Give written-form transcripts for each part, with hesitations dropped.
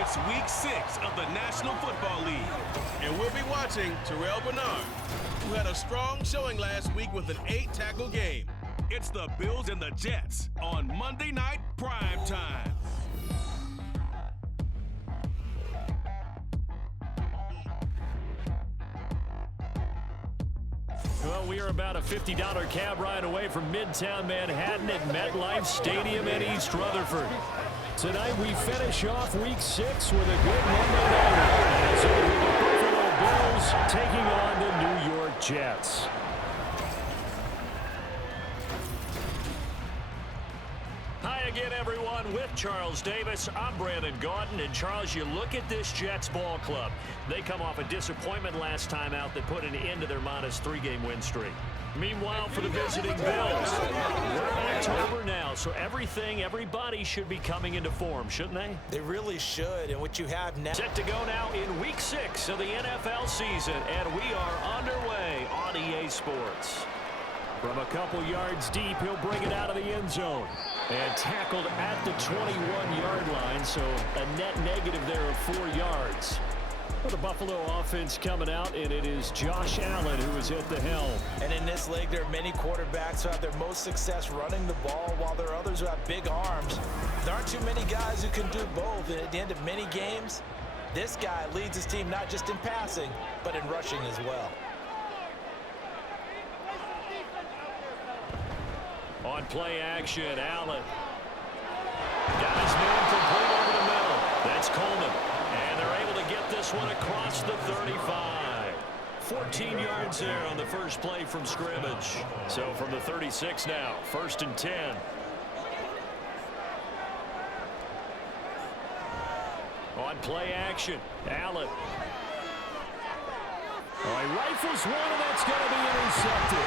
It's Week 6 of the National Football League. And we'll be watching Terrell Bernard, who had a strong showing last week with an 8-tackle game. It's the Bills and the Jets on Monday Night Prime Time. Well, we are about a $50 cab ride away from Midtown Manhattan at MetLife Stadium in East Rutherford. Tonight we finish off Week 6 with a good Monday night as the Buffalo Bills taking on the New York Jets. Hi again, everyone. With Charles Davis, I'm Brandon Gaudin. And Charles, you look at this Jets ball club. They come off a disappointment last time out that put an end to their -3-game win streak. Meanwhile, for the visiting Bills, we're in October now, so everybody should be coming into form, shouldn't they? They really should, and what you have now... Set to go now in Week 6 of the NFL season, and we are underway on EA Sports. From a couple yards deep, he'll bring it out of the end zone. And tackled at the 21-yard line, so a net negative there of 4 yards. For the Buffalo offense coming out, and it is Josh Allen who is at the helm. And in this league, there are many quarterbacks who have their most success running the ball, while there are others who have big arms. There aren't too many guys who can do both, and at the end of many games, this guy leads his team not just in passing, but in rushing as well. On play action, Allen. Got his man complete over the middle. That's Coleman. And they're able to get this one across the 35. 14 yards there on the first play from scrimmage. So from the 36 now, 1st and 10. On play action, Allen. Oh, he rifles one, and that's going to be intercepted.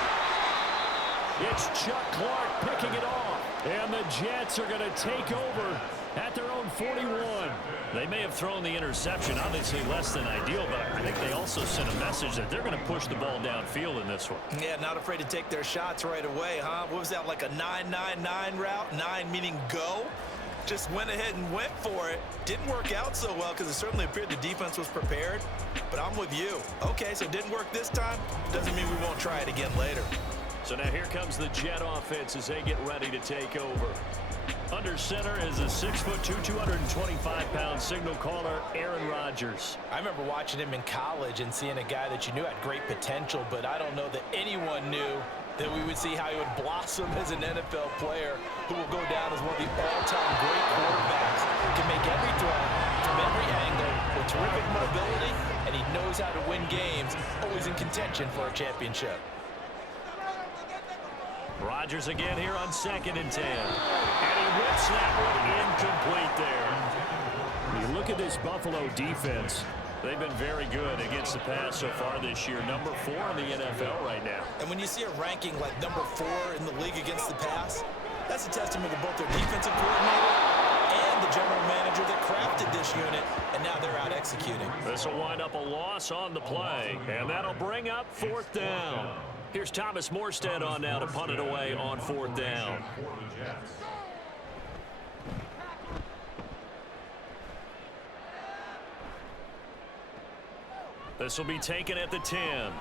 It's Chuck Clark picking it off. And the Jets are going to take over at their own 41. They may have thrown the interception, obviously less than ideal, but I think they also sent a message that they're going to push the ball downfield in this one. Yeah, not afraid to take their shots right away, huh? What was that, like a 9-9-9 route? 9 meaning go? Just went ahead and went for it. Didn't work out so well because it certainly appeared the defense was prepared. But I'm with you. Okay, so it didn't work this time. Doesn't mean we won't try it again later. So now here comes the Jet offense as they get ready to take over. Under center is a 6'2", 225-pound signal caller, Aaron Rodgers. I remember watching him in college and seeing a guy that you knew had great potential, but I don't know that anyone knew that we would see how he would blossom as an NFL player who will go down as one of the all-time great quarterbacks. Can make every throw from every angle with terrific mobility, and he knows how to win games, always in contention for a championship. Rodgers again here on 2nd and 10. And he whips that one incomplete there. When you look at this Buffalo defense, they've been very good against the pass so far this year. Number 4 in the NFL right now. And when you see a ranking like number 4 in the league against the pass, that's a testament to both their defensive coordinator and the general manager that crafted this unit, and now they're out executing. This will wind up a loss on the play, and that'll bring up 4th down. Here's Thomas Morstead on now to punt it away on 4th down. This will be taken at the 10.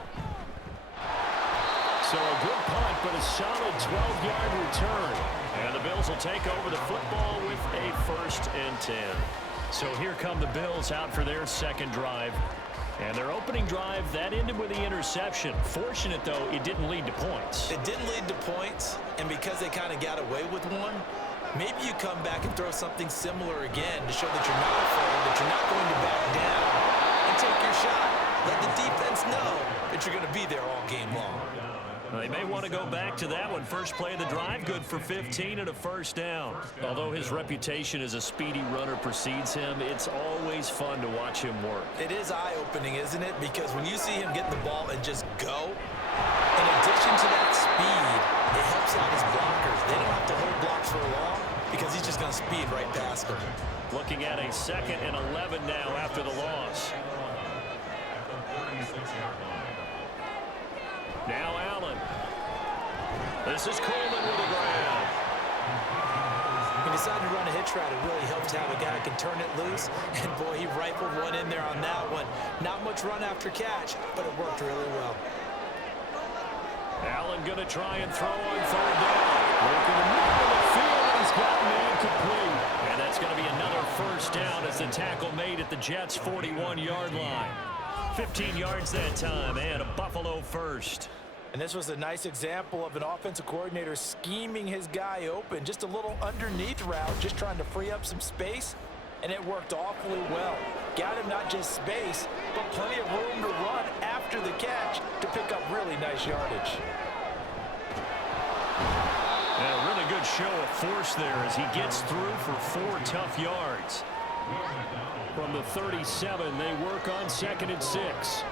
So a good punt, but a solid 12-yard return. And the Bills will take over the football with a 1st and 10. So here come the Bills out for their second drive. And their opening drive, that ended with the interception. Fortunate, though, it didn't lead to points. It didn't lead to points, and because they kind of got away with one, maybe you come back and throw something similar again to show that you're not afraid, that you're not going to back down, and take your shot. Let the defense know that you're going to be there all game long. They may want to go back to that one. First play of the drive, good for 15 and a 1st down. Although his reputation as a speedy runner precedes him, it's always fun to watch him work. It is eye-opening, isn't it? Because when you see him get the ball and just go, in addition to that speed, it helps out his blockers. They don't have to hold blocks for long because he's just going to speed right past them. Looking at a 2nd and 11 now after the loss. Now Allen. This is Coleman with the grab. When you decide to run a hitch route, it really helps to have a guy who can turn it loose. And, boy, he rifled one in there on that one. Not much run after catch, but it worked really well. Allen going to try and throw on third down. Working the middle of the field, and he's got man complete. And that's going to be another first down as the tackle made at the Jets' 41-yard line. 15 yards that time, and a Buffalo first. And this was a nice example of an offensive coordinator scheming his guy open. Just a little underneath route, just trying to free up some space, and it worked awfully well. Got him not just space, but plenty of room to run after the catch to pick up really nice yardage. And a really good show of force there as he gets through for 4 tough yards. From the 37, they work on 2nd and 6.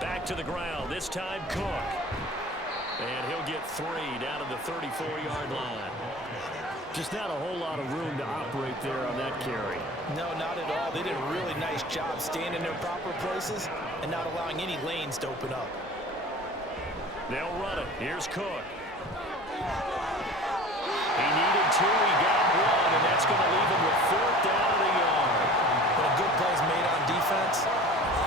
Back to the ground, this time Cook. And he'll get 3 down to the 34-yard line. Just not a whole lot of room to operate there on that carry. No, not at all. They did a really nice job staying in their proper places and not allowing any lanes to open up. They'll run it. Here's Cook. He needed 2, he got 1, and that's going to leave him with 4th down of the yard. When a good play is made on defense,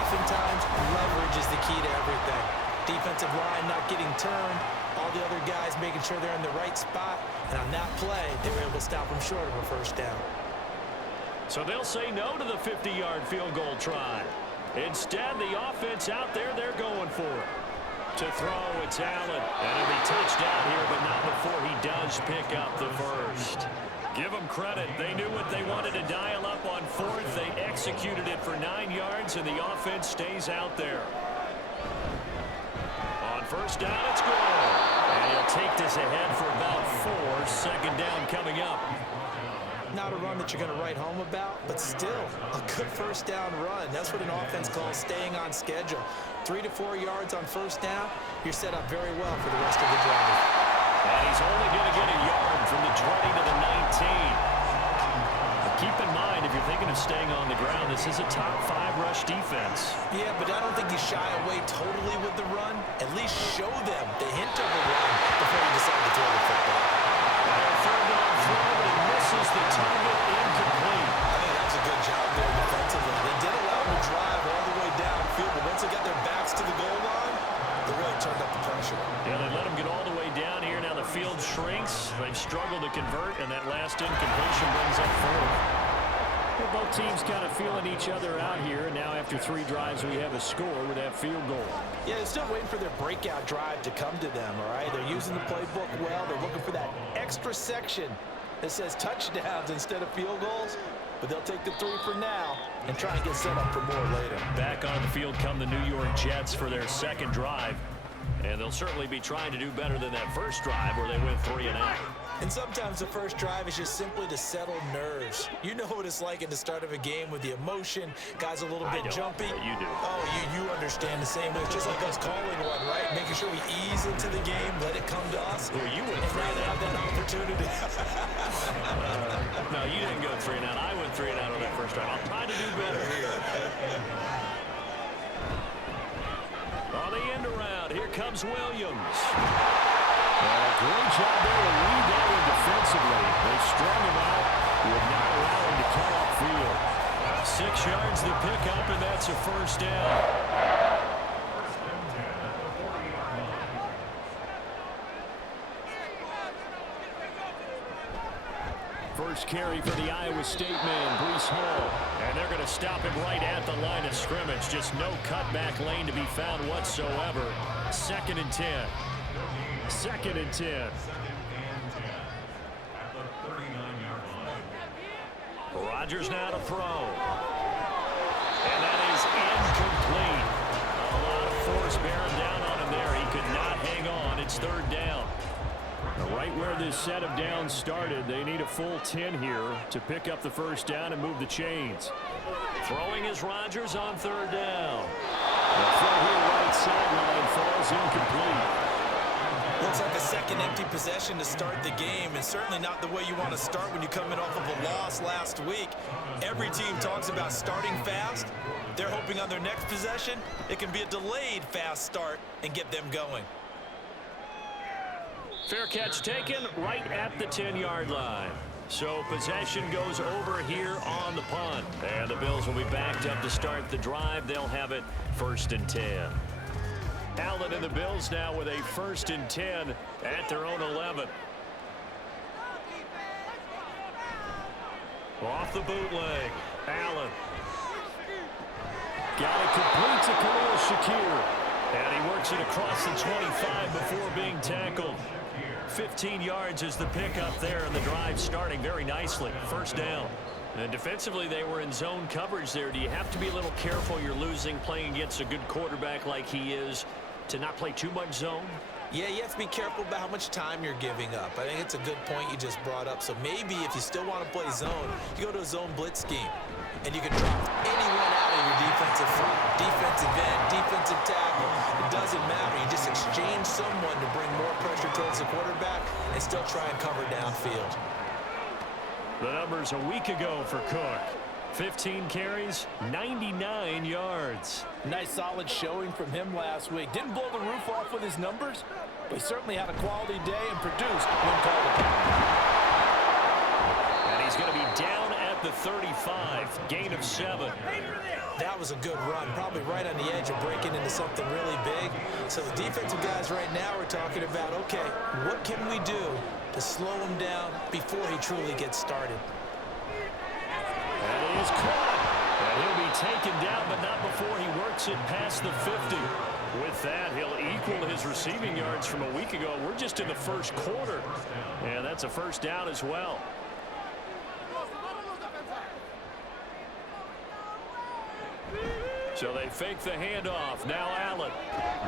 oftentimes leverage is the key to everything. Defensive line not getting turned, all the other guys making sure they're in the right spot, and on that play, they were able to stop him short of a first down. So they'll say no to the 50-yard field goal try. Instead, the offense out there, they're going for it. To throw, it's Allen. And he'll be touchdown here, but not before he does pick up the first. Give them credit. They knew what they wanted to dial up on 4th. They executed it for 9 yards, and the offense stays out there. On first down, it's good. And he'll take this ahead for about 4. 2nd down coming up. Not a run that you're going to write home about, but still a good first down run. That's what an offense calls staying on schedule. 3 to 4 yards on first down, you're set up very well for the rest of the drive. And he's only going to get a yard from the 20 to the 19. But keep in mind, if you're thinking of staying on the ground, this is a top 5 rush defense. Yeah, but I don't think you shy away totally with the run. At least show them the hint of a run before you decide to throw the football. Third down throw, but he misses the target, incomplete. I think that's a good job there defensively. They did allow him to drive all the way downfield, but once they got their backs to the goal line, they really turned up the pressure. Yeah, they let him get all the way down here. Now the field shrinks. They've struggled to convert, and that last incompletion brings up 4th. Well, both teams kind of feeling each other out here. Now after 3 drives, we have a score with that field goal. Yeah, they're still waiting for their breakout drive to come to them, all right? They're using the playbook well. They're looking for that extra section that says touchdowns instead of field goals. But they'll take the 3 for now and try and get set up for more later. Back on the field come the New York Jets for their 2nd drive. And they'll certainly be trying to do better than that first drive where they went 3 and out. And sometimes the first drive is just simply to settle nerves. You know what it's like at the start of a game with the emotion. Guys a little bit jumpy. You do. Oh, you understand the same way. It's just like us calling one, right? Making sure we ease into the game, let it come to us. Well, you went and 3 now and they out. have that opportunity. No, you didn't go 3 and out. I went 3 and out on that first drive. I'll try to do better here. On the end around, here comes Williams. Great job there to lead that one defensively. They strung him out, would not allow him to cut off field. 6 yards to pick up, and that's a first down. First carry for the Iowa State man, Breece Hall. And they're going to stop him right at the line of scrimmage. Just no cutback lane to be found whatsoever. 2nd and 10. 2nd and 10. Rodgers now to throw. And that is incomplete. A lot of force bearing down on him there. He could not hang on. It's 3rd down. Right where this set of downs started, they need a full 10 here to pick up the first down and move the chains. Throwing is Rodgers on 3rd down. The throw here right sideline falls incomplete. Looks like a second empty possession to start the game, and certainly not the way you want to start when you come in off of a loss last week. Every team talks about starting fast. They're hoping on their next possession, it can be a delayed fast start and get them going. Fair catch taken right at the 10-yard line. So possession goes over here on the punt. And the Bills will be backed up to start the drive. They'll have it 1st and 10. Allen and the Bills now with a 1st and 10 at their own 11. Off the bootleg. Allen. Got it complete to Khalil Shakir. And he works it across the 25 before being tackled. 15 yards is the pickup there, and the drive starting very nicely. 1st down. And defensively, they were in zone coverage there. Do you have to be a little careful? You're losing, playing against a good quarterback like he is, to not play too much zone? Yeah, you have to be careful about how much time you're giving up. I think it's a good point you just brought up. So maybe if you still want to play zone, you go to a zone blitz scheme, and you can drop anyone out of your defensive front, defensive end, defensive tackle. It doesn't matter. You just exchange someone to bring more pressure towards the quarterback and still try and cover downfield. The numbers a week ago for Cook. 15 carries, 99 yards. Nice solid showing from him last week. Didn't blow the roof off with his numbers, but he certainly had a quality day and produced when called upon. And he's going to be down at the 35, gain of 7. That was a good run, probably right on the edge of breaking into something really big. So the defensive guys right now are talking about, okay, what can we do to slow him down before he truly gets started? And it is caught. And he'll be taken down, but not before he works it past the 50. With that, he'll equal his receiving yards from a week ago. We're just in the 1st quarter. And that's a 1st down as well. So they fake the handoff. Now Allen.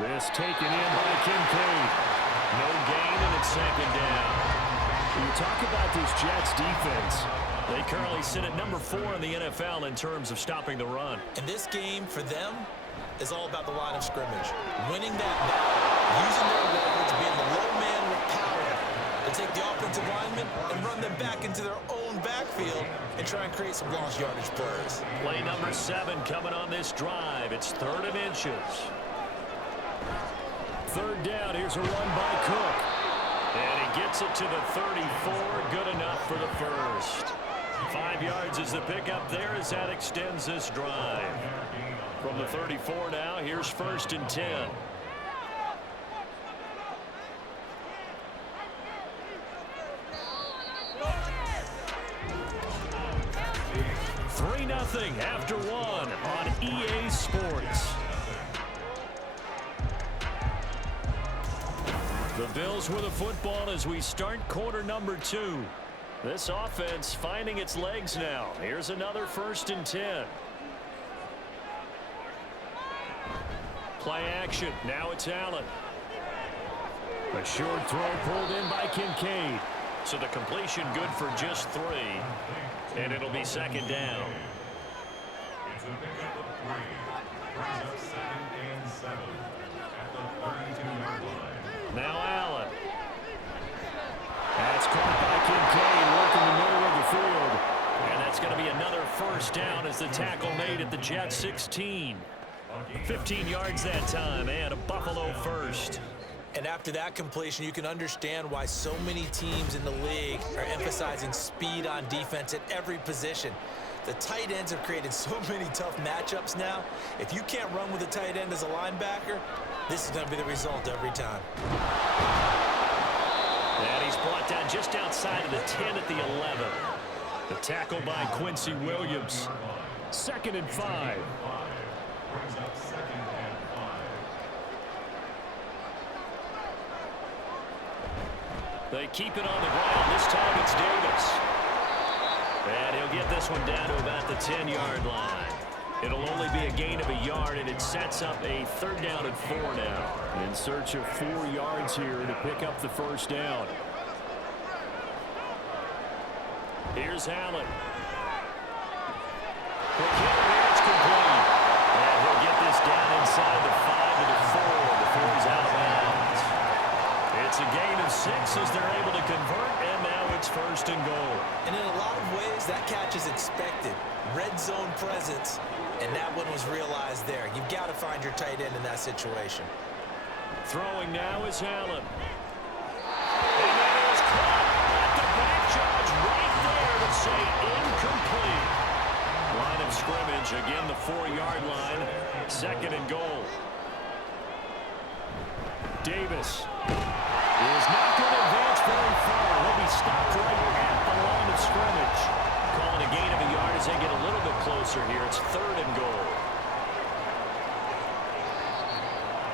This taken in by Kincaid. No gain, and it's 2nd down. When you talk about this Jets defense, they currently sit at number 4 in the NFL in terms of stopping the run. And this game, for them, is all about the line of scrimmage. Winning that battle, using their leverage, being the low man with power to take the offensive linemen and run them back into their own backfield and try and create some lost yardage plays. Play number 7 coming on this drive. It's 3rd and inches. 3rd down. Here's a run by Cook. And he gets it to the 34. Good enough for the 1st. 5 yards is the pickup there as that extends this drive. From the 34 now, here's 1st and 10. Nothing after 1 on EA Sports. The Bills with a football as we start quarter number 2. This offense finding its legs now. Here's another 1st and 10. Play action. Now it's Allen. A short throw pulled in by Kincaid. So the completion good for just 3. And it'll be 2nd down. It's a pickup of 3. Brings up 2nd and 7 at the 32-yard line. Now Allen. That's caught by Kincaid working the middle of the field. And that's going to be another 1st down as the tackle made at the Jets 16. 15 yards that time and a Buffalo 1st. And after that completion, you can understand why so many teams in the league are emphasizing speed on defense at every position. The tight ends have created so many tough matchups now. If you can't run with a tight end as a linebacker, this is going to be the result every time. And he's brought down just outside of the 10 at the 11. The tackle by Quincy Williams. 2nd and 5. Brings up 2nd and 5. They keep it on the ground. This time it's Davis. And he'll get this one down to about the 10-yard line. It'll only be a gain of a yard, and it sets up a 3rd down and 4 now. In search of 4 yards here to pick up the 1st down. Here's Allen. It's complete. And he'll get this down inside the 5 to the 4 before he's out of bounds. It's a gain of 6 as they're able to convert, and now it's 1st and goal. And in a lot of ways, that catch is expected. Red zone presence, and that one was realized there. You've got to find your tight end in that situation. Throwing now is Allen. And that is caught at the back judge right there to say incomplete. Line of scrimmage, again the 4-yard line. 2nd and goal. Davis is not going to advance very far. He'll be stopped right at the line of scrimmage. Calling a gain of a yard as they get a little bit closer here. It's 3rd and goal.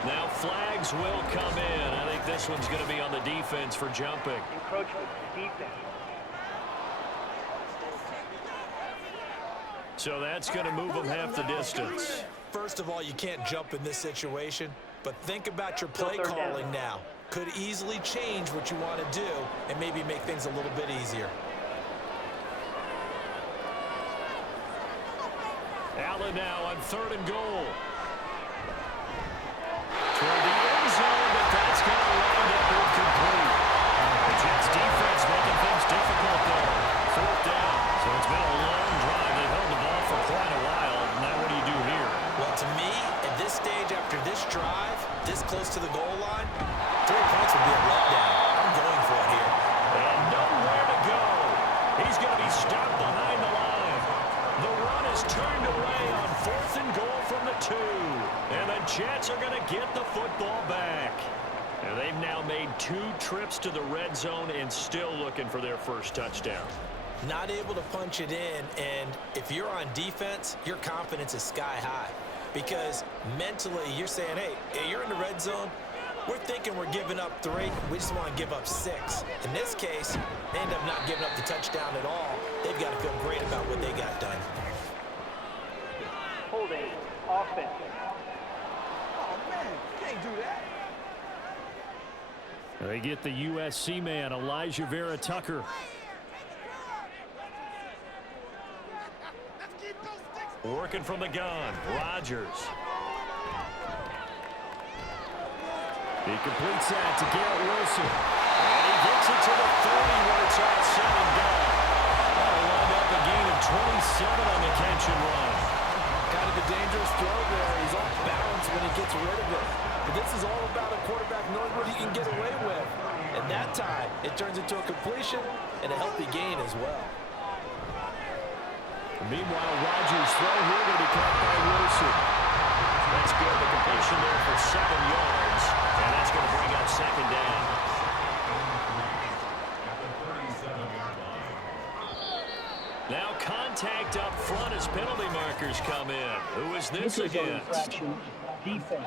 Now flags will come in. I think this one's going to be on the defense for jumping. Encroachment, defense. So that's going to move them half the distance. First of all, you can't jump in this situation, but think about your play calling now. Could easily change what you want to do and maybe make things a little bit easier. Allen now on 3rd and goal. Toward the end zone, but that's going to wind up incomplete. The Jets defense making things difficult there. 4th down. So it's been a long drive. They've held the ball for quite a while. Now what do you do here? Well, to me, at this stage after this drive, this close to the goal line, 3 points would be a letdown. I'm going for it here. And nowhere to go. He's going to be stopped behind the line. The run is turned away on 4th and goal from the 2. And the Jets are going to get the football back. And they've now made 2 trips to the red zone and still looking for their first touchdown. Not able to punch it in, and if you're on defense, your confidence is sky high. Because mentally, you're saying, hey, you're in the red zone. We're thinking we're giving up 3. We just want to give up 6. In this case, they end up not giving up the touchdown at all. They've got to feel great about what they got done. Holding, offense. They get the USC man, Elijah Vera Tucker. Working from the gun, Rodgers. He completes that to Garrett Wilson. And he gets it to the 30 where it's all said and done. That'll wind up a gain of 27 on the catch and run. Kind of a dangerous throw there. He's off balance when he gets rid of it. But this is all about a quarterback knowing what he can get away with. And that time, it turns into a completion and a healthy gain as well. Meanwhile, Rodgers' throw here going to be caught by Wilson. That's good. The completion there for 7 yards. And that's going to bring up 2nd down. Now contact up front as penalty markers come in. Who is this against? Defense.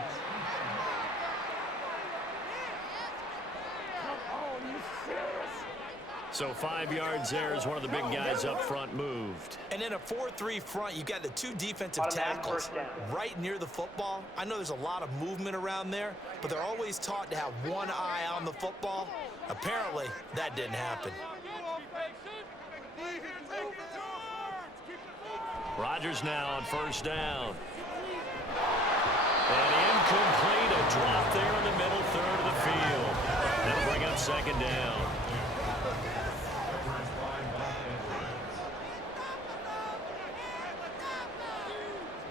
So 5 yards there as one of the big guys up front moved. And in a 4-3 front, you've got the 2 defensive tackles right near the football. I know there's a lot of movement around there, but they're always taught to have one eye on the football. Apparently, that didn't happen. Rodgers now on 1st down. And incomplete, a drop there in the middle 3rd of the field. That'll bring up 2nd down.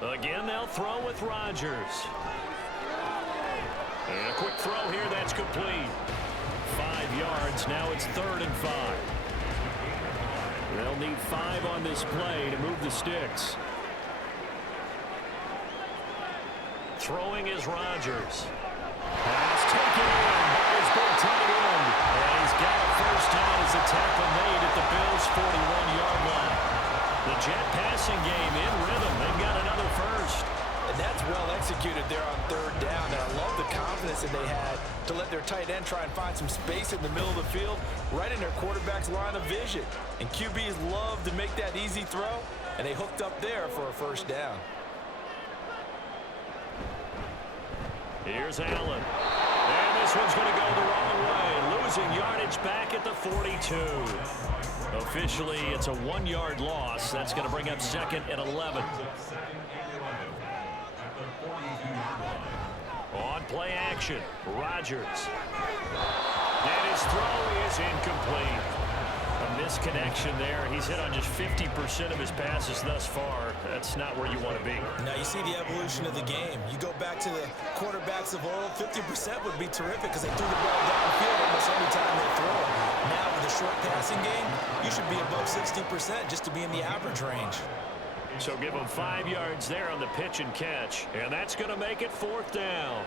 Again, they'll throw with Rodgers. And a quick throw here, that's complete. 5 yards, now it's 3rd and 5. They'll need 5 on this play to move the sticks. Throwing is Rodgers. Pass taken in by his big tight end. And he's got a first down as the tackle made at the Bills' 41-yard line. The Jet passing game in rhythm. They've got another first. And that's well executed there on 3rd down. And I love the confidence that they had to let their tight end try and find some space in the middle of the field, right in their quarterback's line of vision. And QBs love to make that easy throw, and they hooked up there for a first down. Here's Allen. And this one's going to go the wrong way. Losing yardage back at the 42. Officially, it's a 1-yard loss. That's going to bring up 2nd and 11. On play action, Rodgers. And his throw is incomplete. A Misconnection there. He's hit on just 50% of his passes thus far. That's not where you want to be. Now you see the evolution of the game. You go back to the quarterbacks of old, 50% would be terrific because they threw the ball downfield almost every time they throw it. Now with a short passing game, you should be above 60% just to be in the average range. So give them 5 yards there on the pitch and catch. And that's going to make it 4th down.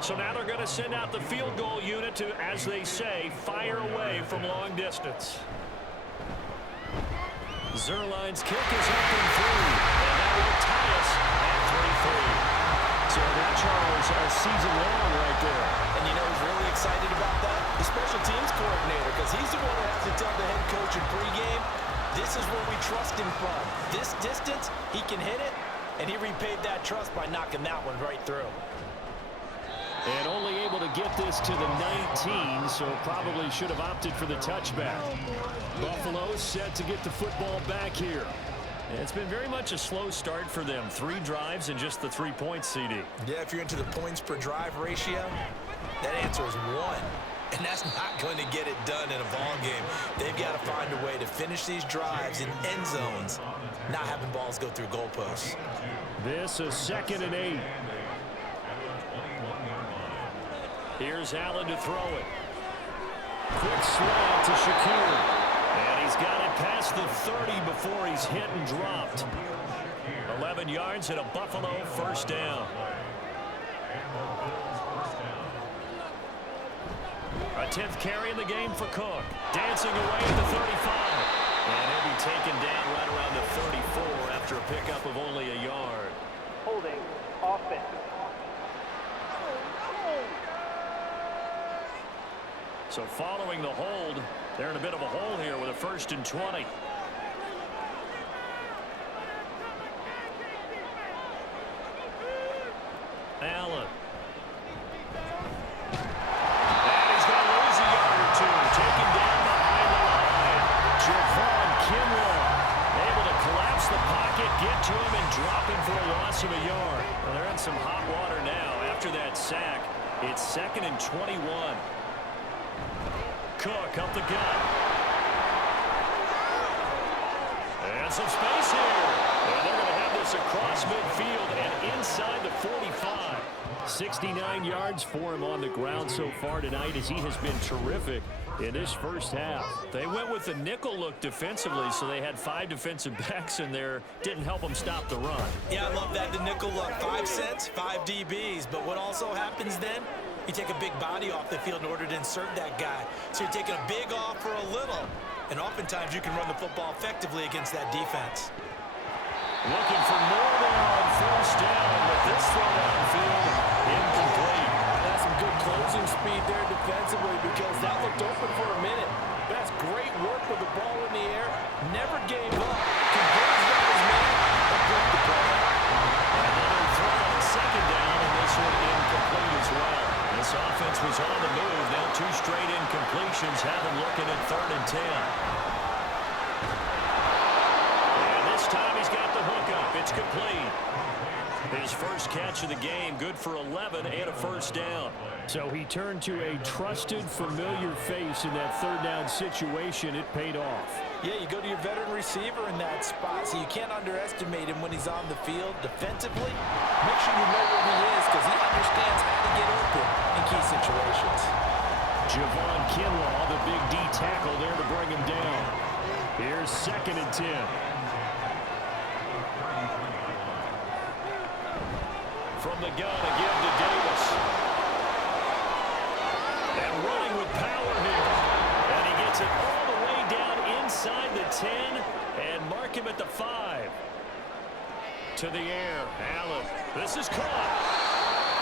So now they're going to send out the field goal unit to, as they say, fire away from long distance. Zerline's kick is up and through. And that will tie us at 3-3. So that, Charles, a season long right there. And you know who's really excited about that? The special teams coordinator, because he's the one who has to tell the head coach in pregame, this is where we trust him from. This distance, he can hit it, and he repaid that trust by knocking that one right through. And only able to get this to the 19, so probably should have opted for the touchback. Buffalo set to get the football back here. And it's been very much a slow start for them. 3 drives and just the 3 points, CD. Yeah, if you're into the points per drive ratio, that answer is 1. And that's not going to get it done in a ball game. They've got to find a way to finish these drives in end zones, not having balls go through goalposts. This is 2nd and 8. Here's Allen to throw it. Quick slant to Shakir. And he's got it past the 30 before he's hit and dropped. 11 yards and a Buffalo 1st down. A 10th carry in the game for Cook. Dancing away at the 35. And he'll be taken down right around the 34 after a pickup of only a yard. Holding. Offense. So following the hold, they're in a bit of a hole here with a 1st and 20. Allen. And he's going to lose a yard or 2. Taken down behind the line. Javon Kinlaw able to collapse the pocket, get to him, and drop him for a loss of a yard. Well, they're in some hot water now. After that sack, it's 2nd and 21. Cook up the gut. And some space here. And they're going to have this across midfield and inside the 45. 69 yards for him on the ground so far tonight as he has been terrific in this first half. They went with the nickel look defensively, so they had 5 defensive backs in there. Didn't help them stop the run. Yeah, I love that, the nickel look. 5 cents, 5 DBs. But what also happens then? You take a big body off the field in order to insert that guy. So you're taking a big off for a little. And oftentimes you can run the football effectively against that defense. Looking for more there on 1st down, but this throw downfield incomplete. That's some good closing speed there defensively because that looked open for a minute. That's great work with the ball in the air. Never gave up. Converts that his man and broke the play. Another throw on 2nd down, and this one incomplete as well. This offense was on the move. Now 2 straight incompletions have them looking at 3rd and 10. And this time he's got the hook up. It's complete. His first catch of the game, good for 11 and a 1st down. So he turned to a trusted, familiar face in that 3rd down situation. It paid off. Yeah, you go to your veteran receiver in that spot, so you can't underestimate him when he's on the field defensively. Make sure you know where he is because he understands how to get open in key situations. Javon Kinlaw, the big D tackle there to bring him down. Here's 2nd and 10. From the gun again to Davis. And running with power here. And he gets it all the way down inside the 10 and mark him at the 5. To the air, Allen. This is caught.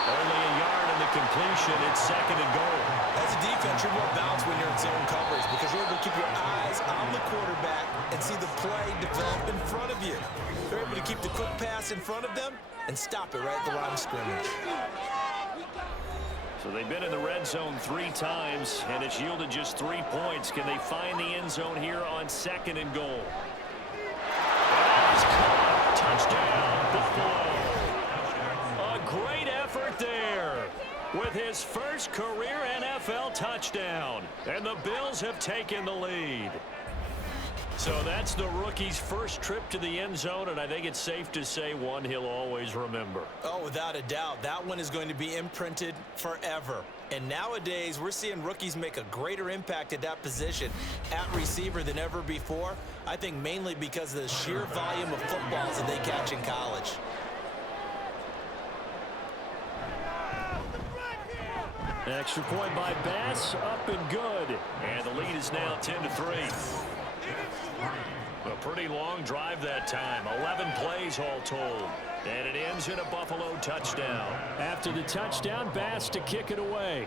Only a yard in the completion. It's 2nd and goal. As a defense, you're more balanced when you're in zone coverage because you're able to keep your eyes on the quarterback and see the play develop in front of you. They're able to keep the quick pass in front of them and stop it right at the line of scrimmage. So they've been in the red zone 3 times, and it's yielded just 3 points. Can they find the end zone here on 2nd and goal? He's caught. Touchdown, Buffalo. A great effort there with his first career NFL touchdown. And the Bills have taken the lead. So that's the rookie's first trip to the end zone, and I think it's safe to say one he'll always remember. Oh, without a doubt. That one is going to be imprinted forever. And nowadays, we're seeing rookies make a greater impact at that position at receiver than ever before. I think mainly because of the sheer volume of footballs that they catch in college. Extra point by Bass, up and good. And the lead is now 10-3. A pretty long drive that time. 11 plays all told. And it ends in a Buffalo touchdown. After the touchdown, Bass to kick it away.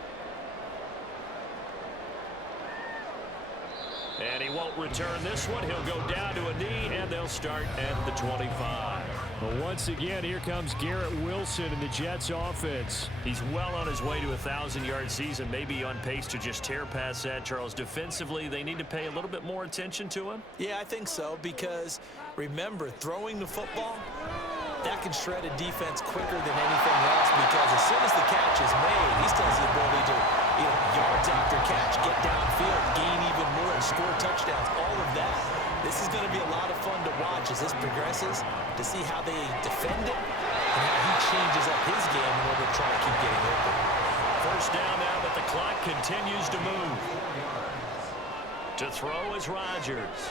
And he won't return this one. He'll go down to a knee, and they'll start at the 25. But once again, here comes Garrett Wilson in the Jets offense. He's well on his way to a 1,000-yard season, maybe on pace to just tear past that, Charles. Defensively, they need to pay a little bit more attention to him? Yeah, I think so, because remember, throwing the football, that can shred a defense quicker than anything else, because as soon as the catch is made, he still has the ability to, yards after catch, get downfield, gain even more, and score touchdowns, all of that. This is going to be a lot of fun to watch as this progresses, to see how they defend it and how he changes up his game in order to try to keep getting open. First down now, but the clock continues to move. To throw is Rodgers.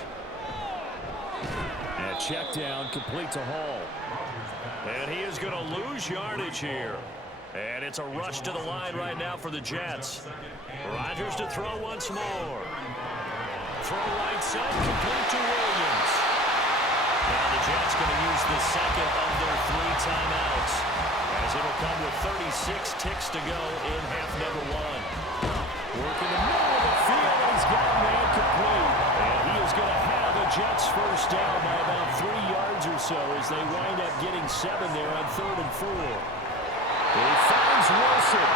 And check down, complete to Hall. And he is going to lose yardage here. And it's a rush to the line right now for the Jets. Rodgers to throw once more. Throw right side, complete to Williams. Now the Jets going to use the second of their 3 timeouts, as it'll come with 36 ticks to go in half number 1. Working the middle of the field, and he's got a man complete. And he is going to have the Jets first down by about 3 yards or so as they wind up getting 7 there on 3rd and 4. He finds Wilson.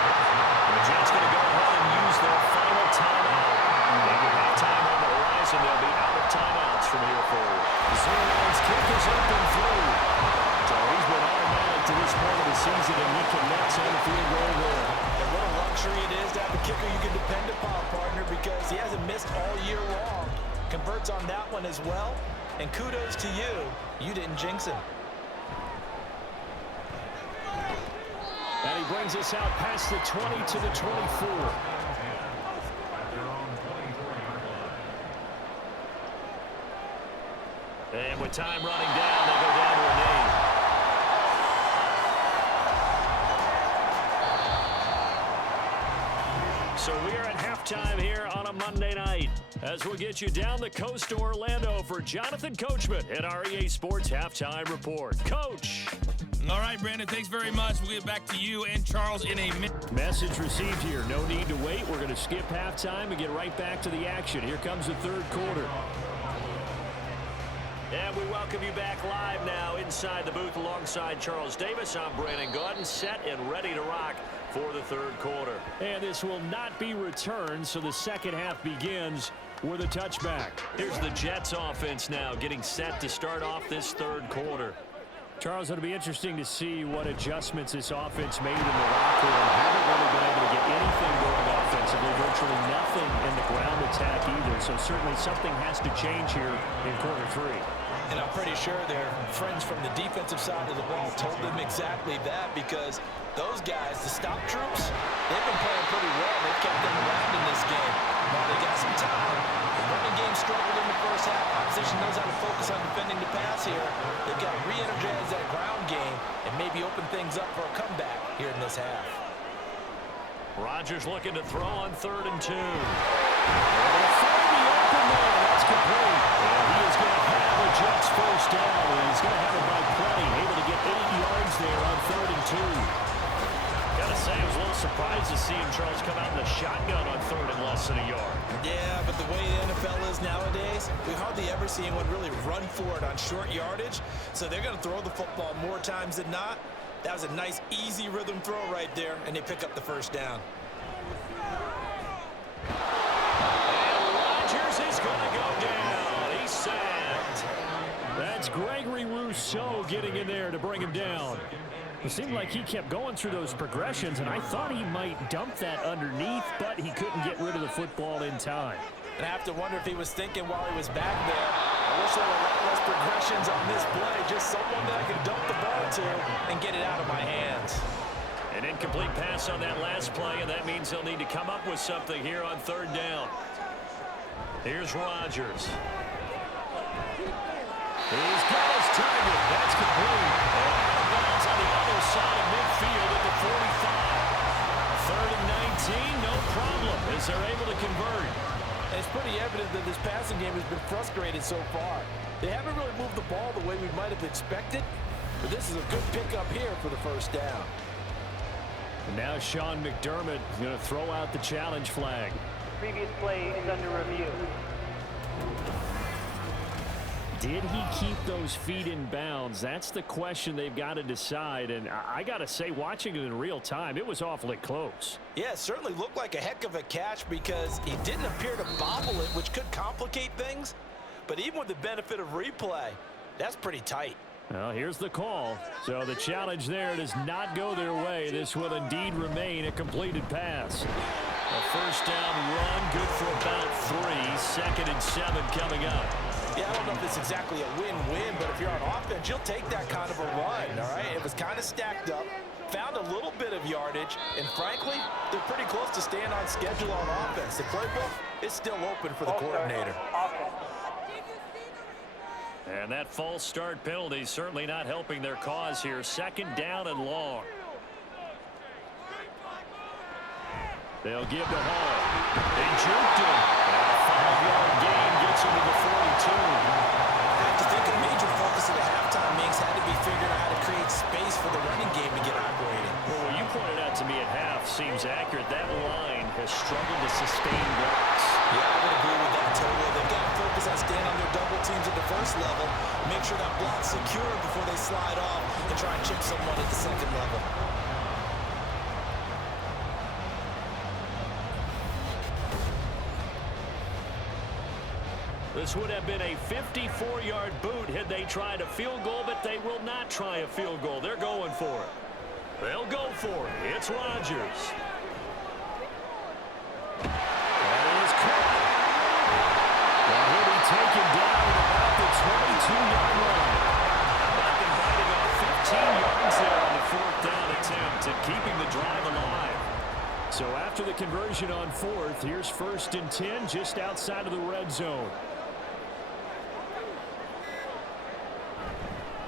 The Jets going to go ahead and use their final timeout. And with that time on the horizon, they'll be out of timeouts from here forward. Zerline's kick is up and through. So he's been automatic to this point of the season, and he connects on the field goal there. And what a luxury it is to have a kicker you can depend upon, partner, because he hasn't missed all year long. Converts on that one as well. And kudos to you. You didn't jinx him. And he brings us out past the 20 to the 24. And with time running down, they go down to a knee. So we are at halftime here on a Monday night, as we'll get you down the coast to Orlando for Jonathan Coachman at our EA Sports Halftime Report. Coach. All right, Brandon, thanks very much. We'll get back to you and Charles in a minute. Message received here. No need to wait. We're going to skip halftime and get right back to the action. Here comes the 3rd quarter. And we welcome you back live now inside the booth alongside Charles Davis. I'm Brandon Gaudin, set and ready to rock for the 3rd quarter. And this will not be returned, so the second half begins with a touchback. Here's the Jets offense now getting set to start off this 3rd quarter. Charles, it'll be interesting to see what adjustments this offense made in the locker room. Haven't really been able to get anything going offensively, virtually nothing in the ground attack either. So certainly something has to change here in quarter 3. And I'm pretty sure their friends from the defensive side of the ball told them exactly that, because those guys, the stop troops, they've been playing pretty well. They've kept them around in this game. Now they got some time. The running game struggled in the first half. Opposition knows how to focus on defending the pass here. They've got to re-energize that ground game and maybe open things up for a comeback here in this half. Rodgers looking to throw on 3rd and 2. They'll find the open man. That's complete. And he is going to have the Jets first down. And he's going to have it by plenty. Able to get 8 yards there on 3rd and 2. Gotta say, I was a little surprised to see him, Charles, come out in the shotgun on 3rd and less than a yard. Yeah, but the way the NFL is nowadays, we hardly ever see anyone really run for it on short yardage. So they're going to throw the football more times than not. That was a nice, easy rhythm throw right there, and they pick up the first down. And Rodgers is going to go down. He's sacked. That's Gregory Rousseau getting in there to bring him down. It seemed like he kept going through those progressions, and I thought he might dump that underneath, but he couldn't get rid of the football in time. And I have to wonder if he was thinking while he was back there, Unfortunately, a lot less progressions on this play. Just someone that I can dump the ball to and get it out of my hands. An incomplete pass on that last play, and that means they'll need to come up with something here on third down. Here's Rodgers. He's got his target. That's complete. And out of bounds on the other side of midfield at the 45. Third and 19, no problem, as they're able to convert. And it's pretty evident that this passing game has been frustrated so far. They haven't really moved the ball the way we might have expected, but this is a good pickup here for the first down. And now Sean McDermott is going to throw out the challenge flag. Previous play is under review. Did he keep those feet in bounds? That's the question they've got to decide. And I got to say, watching it in real time, it was awfully close. Yeah, it certainly looked like a heck of a catch because he didn't appear to bobble it, which could complicate things. But even with the benefit of replay, that's pretty tight. Well, here's the call. So the challenge there does not go their way. This will indeed remain a completed pass. A first down run, good for about 3. 2nd and 7 coming up. Yeah, I don't know if it's exactly a win-win, but if you're on offense, you'll take that kind of a run, all right? It was kind of stacked up, found a little bit of yardage, and frankly, they're pretty close to staying on schedule on offense. The playbook is still open for the coordinator. And that false start penalty is certainly not helping their cause here. 2nd down and long. They'll give to Hall. They juked him. And a 5-yard gain gets him to the 42. I have to think a major focus of the halftime meetings had to be figuring out how to create space for the running game to get operating. Well, what you pointed out to me at half seems accurate. That line has struggled to sustain blocks. Yeah, I would agree with that totally. They've got to focus on staying on their double teams at the first level, make sure that block's secure before they slide off and try and chip someone at the second level. This would have been a 54-yard boot had they tried a field goal, but they will not try a field goal. They're going for it. They'll go for it. It's Rodgers. That is caught. And he'll be taken down at about the 22-yard line. Been biting off 15 yards there on the 4th down attempt and keeping the drive alive. So after the conversion on 4th, here's 1st and 10 just outside of the red zone.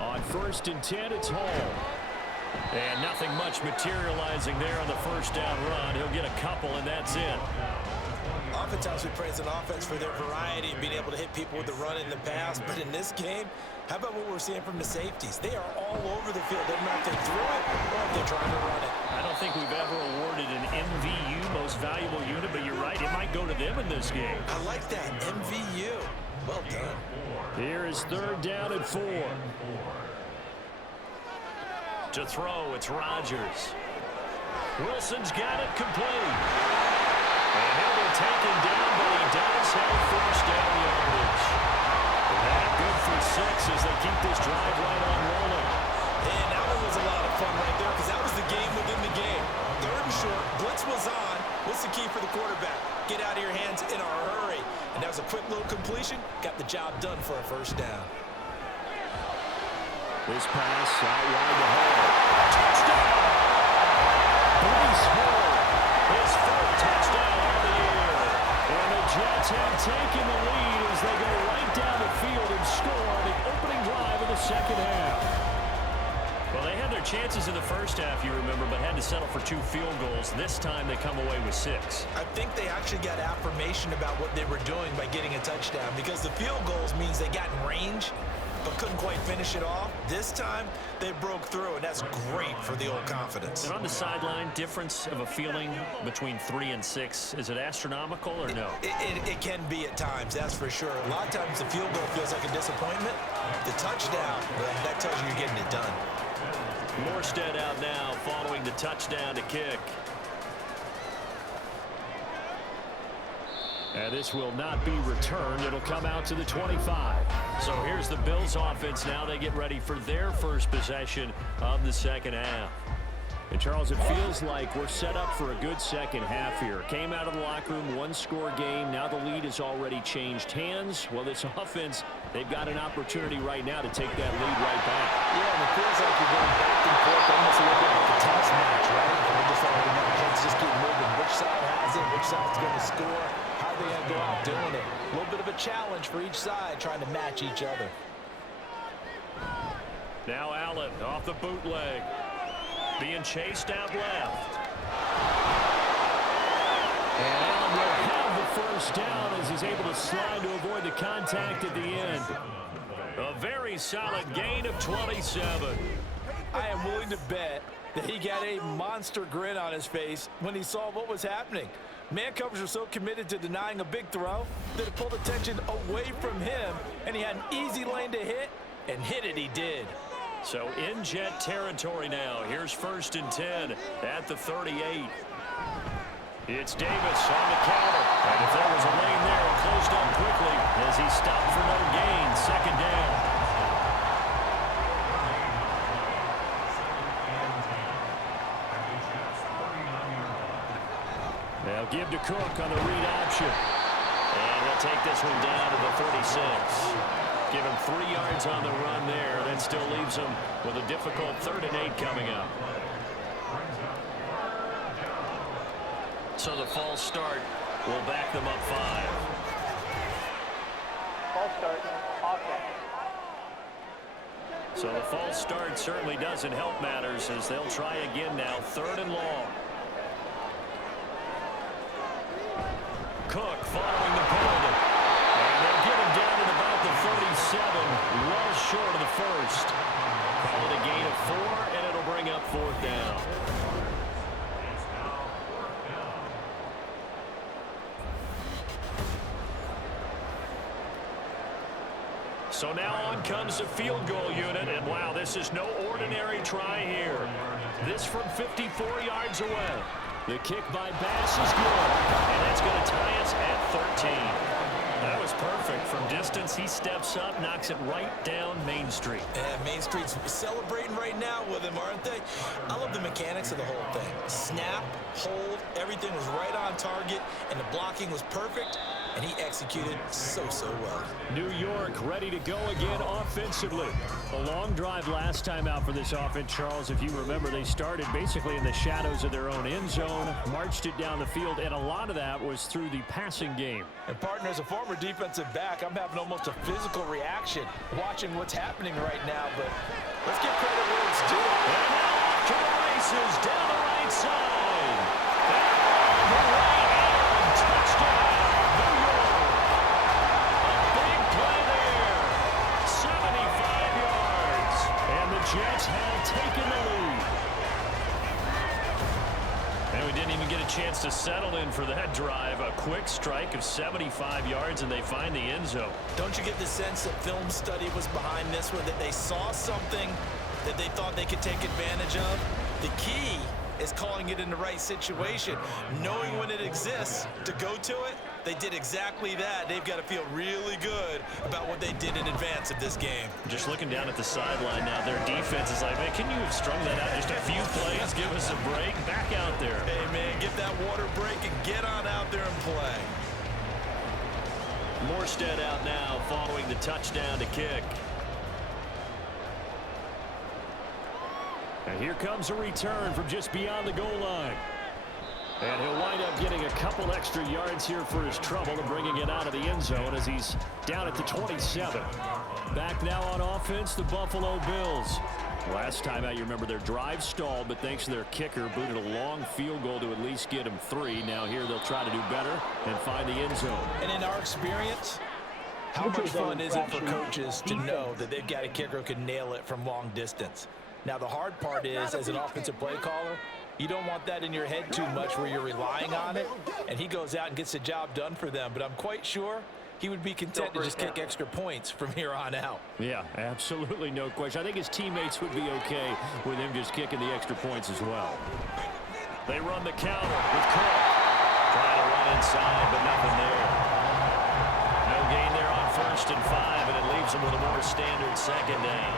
On 1st and 10, it's Hall. And nothing much materializing there on the first down run. He'll get a couple, and that's it. Oftentimes we praise an offense for their variety and being able to hit people with the run in the pass. But in this game, how about what we're seeing from the safeties? They are all over the field. They don't know if they threw it or if they're trying to run it. I don't think we've ever awarded an MVU, most valuable unit, but you're right. It might go to them in this game. I like that, MVU. Well done. Here is 3rd down and 4. To throw, it's Rodgers. Wilson's got it complete. And he'll be taken down, but he does have first down yardage. And good for 6 as they keep this drive right on rolling. And that one was a lot of fun right there because that was the game within the game. 3rd and short, blitz was on. What's the key for the quarterback? Get out of your hands in a hurry. And that was a quick little completion. Got the job done for a first down. This pass out wide to Hall. Touchdown! Breece Hall, his 4th touchdown of the year. And the Jets have taken the lead as they go right down the field and score on the opening drive of the 2nd half. Well, they had their chances in the first half, you remember, but had to settle for 2 field goals. This time they come away with 6. I think they actually got affirmation about what they were doing by getting a touchdown because the field goals means they got in range but couldn't quite finish it off. This time, they broke through, and that's great for the old confidence. And on the sideline, difference of a feeling between 3 and 6, is it astronomical or no? It can be at times, that's for sure. A lot of times the field goal feels like a disappointment. The touchdown, well, that tells you you're getting it done. Morstead out now following the touchdown to kick. And this will not be returned. It'll come out to the 25. So here's the Bills offense now. They get ready for their first possession of the 2nd half. And, Charles, it feels like we're set up for a good second half here. Came out of the locker room, one-score game. Now the lead has already changed hands. Well, this offense, they've got an opportunity right now to take that lead right back. Yeah, and it feels like you're going back and forth, almost a little bit like a tennis match, right? We're just letting the heads just keep moving. Which side has it? Which side's going to score? How are they going to go out doing it? A little bit of a challenge for each side, trying to match each other. Now Allen off the bootleg. Being chased out left. And Allen will have the first down as he's able to slide to avoid the contact at the end. A very solid gain of 27. I am willing to bet that he got a monster grin on his face when he saw what was happening. Man coverage was so committed to denying a big throw that it pulled attention away from him, and he had an easy lane to hit, and hit it he did. So in Jet territory now. Here's 1st and 10 at the 38. It's Davis on the counter. And if there was a lane there, it closed up quickly as he stopped for no gain. 2nd down. Now give to Cook on the read option. And he'll take this one down to the 36. Give him 3 yards on the run there. That still leaves him with a difficult 3rd and 8 coming up. So the false start will back them up 5. False start, offense. So the false start certainly doesn't help matters as they'll try again now. 3rd and long. Cook following the penalty. And they'll get him down at about the 37, well short of the first. Call it a gain of 4, and it'll bring up 4th down. So now on comes the field goal unit, and wow, this is no ordinary try here. This from 54 yards away. The kick by Bass is good, and that's going to tie us at 13. That was perfect. From distance, he steps up, knocks it right down Main Street. And Main Street's celebrating right now with him, aren't they? I love the mechanics of the whole thing. Snap, hold, everything was right on target, and the blocking was perfect, and he executed so well. New York ready to go again offensively. A long drive last time out for this offense, Charles. If you remember, they started basically in the shadows of their own end zone, marched it down the field, and a lot of that was through the passing game. And partner, as a former defensive back, I'm having almost a physical reaction watching what's happening right now, but let's give credit where it's due. And now off to the races down the right side. And the right end, touchdown, New York. A big play there, 75 yards. And the Jets have taken the lead. And we didn't even get a chance to settle in for that drive. A quick strike of 75 yards, and they find the end zone. Don't you get the sense that film study was behind this one, that they saw something that they thought they could take advantage of? The key is calling it in the right situation, knowing when it exists to go to it. They did exactly that. They've got to feel really good about what they did in advance of this game. Just looking down at the sideline now, their defense is like, man, can you have strung that out just a few plays? Give us a break. Back out there. Hey, man, get that water break and get on out there and play. Morstead out now following the touchdown to kick. And here comes a return from just beyond the goal line. And he'll wind up getting a couple extra yards here for his trouble and bringing it out of the end zone as he's down at the 27. Back now on offense, the Buffalo Bills. Last time out, you remember their drive stalled, but thanks to their kicker, booted a long field goal to at least get them 3. Now here they'll try to do better and find the end zone. And in our experience, how much fun is it for coaches to know that they've got a kicker who can nail it from long distance? Now, the hard part is, as an offensive play caller, you don't want that in your head too much where you're relying on it, and he goes out and gets the job done for them. But I'm quite sure he would be content to just kick extra points from here on out. Yeah, absolutely no question. I think his teammates would be okay with him just kicking the extra points as well. They run the counter with Cook. Trying to run inside, but nothing there. No gain there on 1st and 5, and it leaves him with a more standard 2nd down.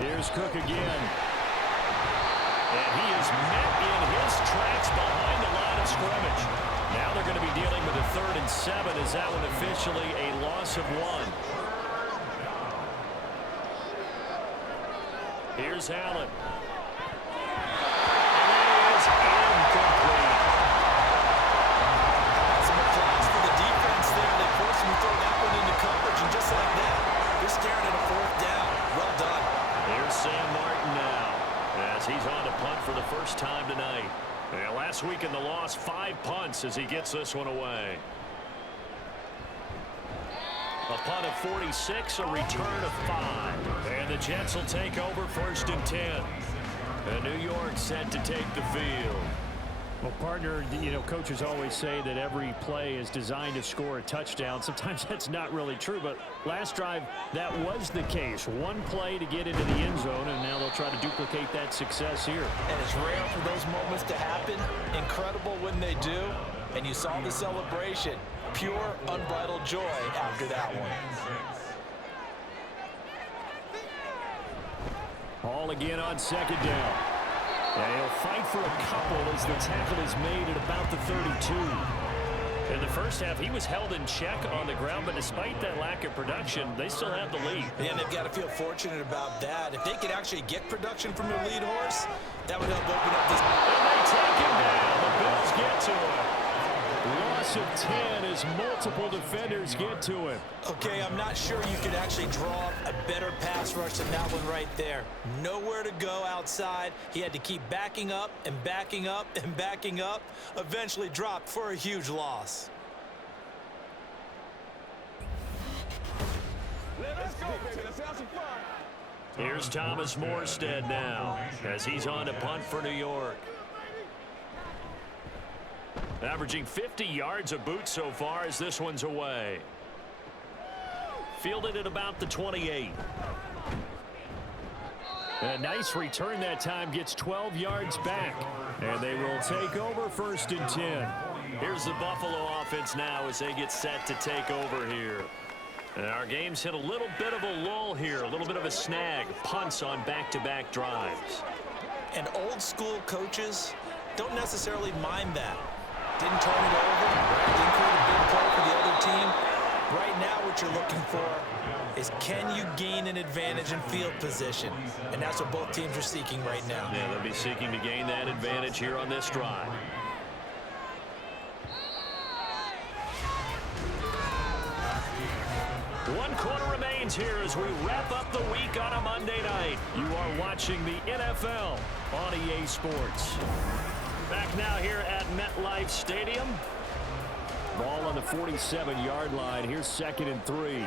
Here's Cook again. And he is met in his tracks behind the line of scrimmage. Now they're going to be dealing with a 3rd and 7. Is that one officially a loss of 1? Here's Allen. And it is incomplete. Some applause for the defense there. They forced him to throw that one into coverage, and just like that, they're staring at a 4th down. Well done. Here's Sam Martin now, as he's on to punt for the first time tonight. And last week in the loss, 5 punts as he gets this one away. A punt of 46, a return of 5. And the Jets will take over 1st and 10. And New York set to take the field. Well, partner, you know, coaches always say that every play is designed to score a touchdown. Sometimes that's not really true, but last drive, that was the case. One play to get into the end zone, and now they'll try to duplicate that success here. And it's rare for those moments to happen. Incredible when they do. And you saw the celebration. Pure, unbridled joy after that one. Hall again on 2nd down. And he'll fight for a couple as the tackle is made at about the 32. In the first half, he was held in check on the ground, but despite that lack of production, they still have the lead. And they've got to feel fortunate about that. If they could actually get production from their lead horse, that would help open up this. And they take him down. The Bills get to him. Loss of 10 as multiple defenders get to him. Okay, I'm not sure you could actually draw a better pass rush than that one right there. Nowhere to go outside. He had to keep backing up and backing up and backing up. Eventually dropped for a huge loss. Let's go, baby. Let's have some fun. Here's Thomas Morstead now as he's on to punt for New York. Averaging 50 yards a boot so far as this one's away. Fielded at about the 28. A nice return that time, gets 12 yards back. And they will take over 1st and 10. Here's the Buffalo offense now as they get set to take over here. And our game's hit a little bit of a lull here, a little bit of a snag. Punts on back-to-back drives. And old school coaches don't necessarily mind that. Didn't turn it over, didn't create a big play for the other team. Right now what you're looking for is, can you gain an advantage in field position? And that's what both teams are seeking right now. Yeah, they'll be seeking to gain that advantage here on this drive. One quarter remains here as we wrap up the week on a Monday night. You are watching the NFL on EA Sports. Back now here at MetLife Stadium. Ball on the 47-yard line. Here's 2nd and 3.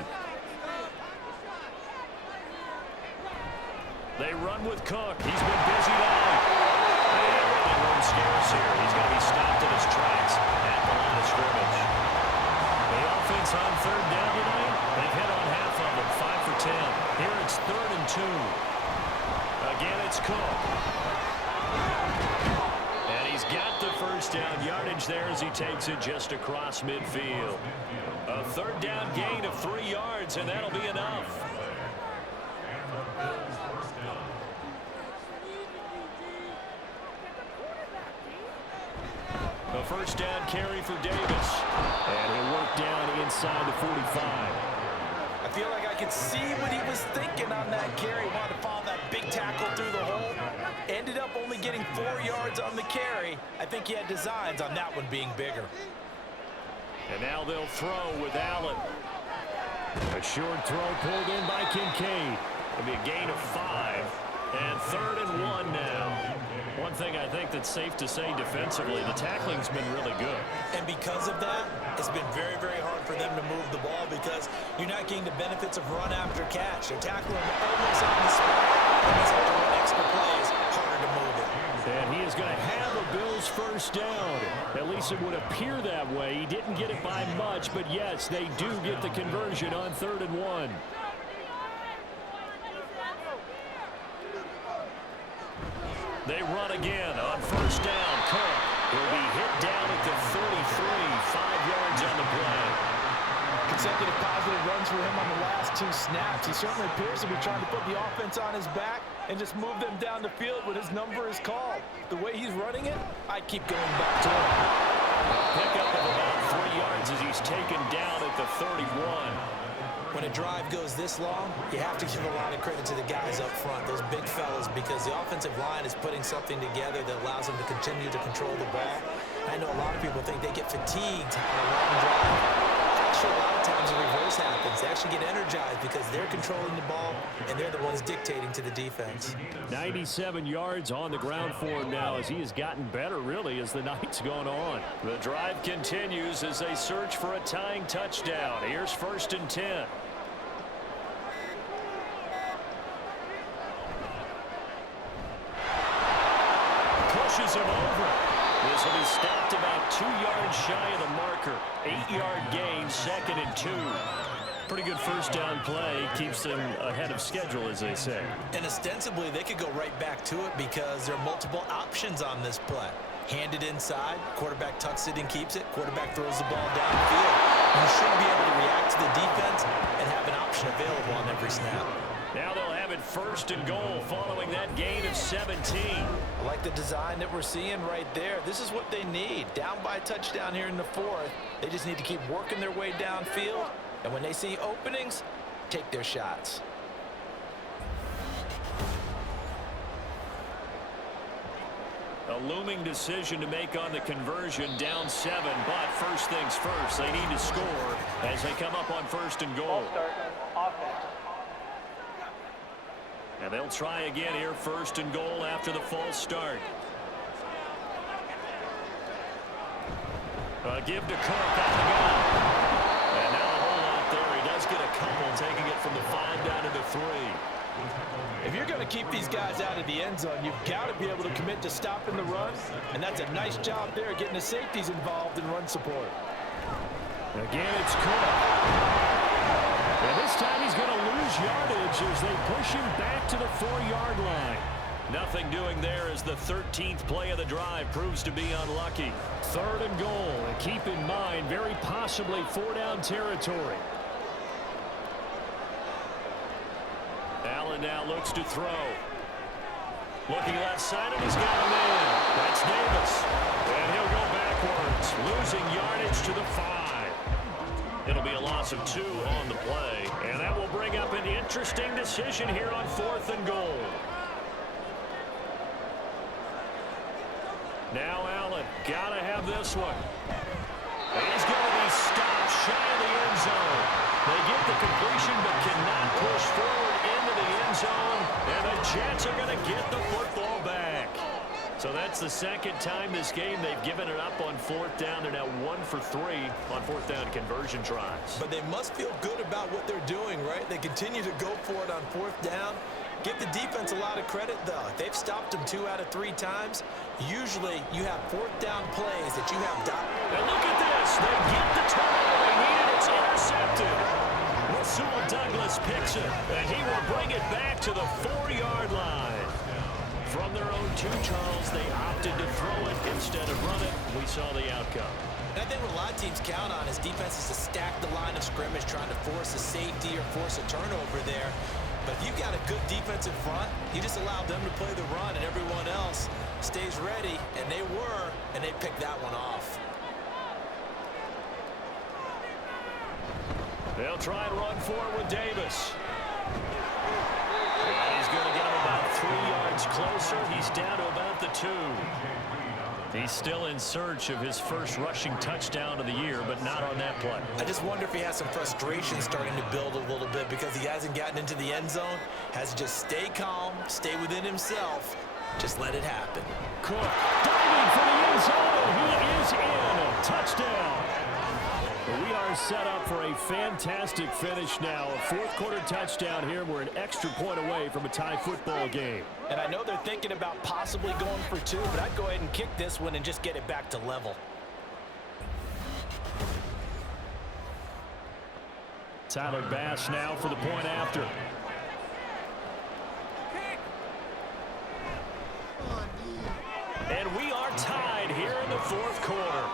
They run with Cook. He's been busy now. And running room scarce here. He's going to be stopped in his tracks at the line of scrimmage. The offense on 3rd down tonight. They've hit on half of them, 5 for 10. Here it's 3rd and 2. Again, it's Cook. And he's got the 1st down yardage there as he takes it just across midfield. A 3rd down gain of 3 yards, and that'll be enough. A 1st down carry for Davis. And he'll work down inside the 45. I feel like I could see what he was thinking on that carry. Wanted to follow that big tackle through the hole. Ended up only getting 4 yards on the carry. I think he had designs on that one being bigger. And now they'll throw with Allen. A short throw pulled in by Kincaid. It'll be a gain of 5. And 3rd and 1 now. One thing I think that's safe to say defensively, the tackling's been really good. And because of that, it's been very, very hard for them to move the ball because you're not getting the benefits of run after catch. They're tackling almost on the spot. And he's had to run extra plays, harder to move it. And he is going to have a Bills 1st down. At least it would appear that way. He didn't get it by much, but yes, they do get the conversion on 3rd and 1. They run again on 1st down. Cook will be hit down at the 33, 5 yards on the play. Consecutive positive run runs for him on the last 2 snaps. He certainly appears to be trying to put the offense on his back and just move them down the field when his number is called. The way he's running it, I keep going back to him. Pickup of about 3 yards as he's taken down at the 31. When a drive goes this long, you have to give a lot of credit to the guys up front, those big fellas, because the offensive line is putting something together that allows them to continue to control the ball. I know a lot of people think they get fatigued on a long drive. Actually, a lot of times the reverse happens. They actually get energized because they're controlling the ball and they're the ones dictating to the defense. 97 yards on the ground for him now as he has gotten better, really, as the night's gone on. The drive continues as they search for a tying touchdown. Here's 1st and 10. Pushes him over. This will be stopped about 2 yards shy of the marker. 8-yard gain, 2nd and 2. Pretty good first down play. Keeps them ahead of schedule, as they say. And ostensibly, they could go right back to it because there are multiple options on this play. Hand it inside, quarterback tucks it and keeps it, quarterback throws the ball downfield. You should be able to react to the defense and have an option available on every snap. Now they'll have it 1st and goal following that gain of 17. I like the design that we're seeing right there. This is what they need. Down by a touchdown here in the 4th. They just need to keep working their way downfield. And when they see openings, take their shots. A looming decision to make on the conversion, down 7, but first things first, they need to score as they come up on 1st and goal. Offense. And they'll try again here, 1st and goal after the false start. Give to Cook on the gun. And now a whole lot there. He does get a couple, taking it from the 5 down to the 3. If you're going to keep these guys out of the end zone, you've got to be able to commit to stopping the run. And that's a nice job there, getting the safeties involved in run support. Again, it's Cook. And this time he's going to lose yardage as they push him back to the 4-yard line. Nothing doing there as the 13th play of the drive proves to be unlucky. 3rd and goal. And keep in mind, very possibly 4-down territory. Allen now looks to throw. Looking left side, and he's got a man. That's Davis. And he'll go backwards, losing yardage to the 5. It'll be a loss of 2 on the play. And that will bring up an interesting decision here on 4th and goal. Now Allen, gotta have this one. And he's going to be stopped shy of the end zone. They get the completion but cannot push forward into the end zone. And the Jets are going to get the football back. So that's the 2nd time this game they've given it up on 4th down. They're now 1 for 3 on 4th down conversion tries. But they must feel good about what they're doing, right? They continue to go for it on 4th down. Give the defense a lot of credit, though. They've stopped them 2 out of 3 times. Usually, you have 4th down plays that you have. And look at this. They get the turnover they needed. It's intercepted. Rasul Douglas picks it, and he will bring it back to the 4-yard line. From their own 2, Charles, they opted to throw it instead of run it. We saw the outcome. And I think what a lot of teams count on is defenses to stack the line of scrimmage, trying to force a safety or force a turnover there. But if you've got a good defensive front, you just allow them to play the run and everyone else stays ready, and they were, and they picked that one off. They'll try and run forward with Davis. And he's going to get him about 3 yards closer. He's down to about the 2. He's still in search of his first rushing touchdown of the year, but not on that play. I just wonder if he has some frustration starting to build a little bit because he hasn't gotten into the end zone. Has to just stay calm, stay within himself, just let it happen. Cook diving for the end zone. He is in. Touchdown. We are set up for a fantastic finish now. A 4th quarter touchdown here. We're an extra point away from a tie football game. And I know they're thinking about possibly going for 2, but I'd go ahead and kick this one and just get it back to level. Tyler Bass now for the point after. And we are tied here in the 4th quarter.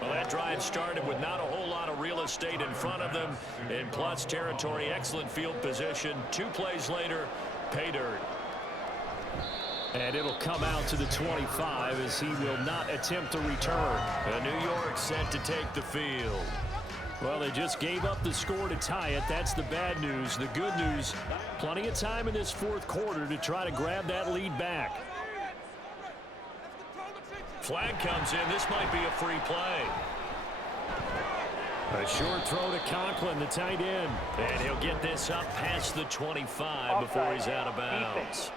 Well, that drive started with not a whole lot of real estate in front of them. In plus territory, excellent field position. 2 plays later, pay dirt. And it'll come out to the 25 as he will not attempt to return. And New York set to take the field. Well, they just gave up the score to tie it. That's the bad news. The good news, plenty of time in this fourth quarter to try to grab that lead back. Flag comes in. This might be a free play. A short throw to Conklin, the tight end. And he'll get this up past the 25 before he's out of bounds.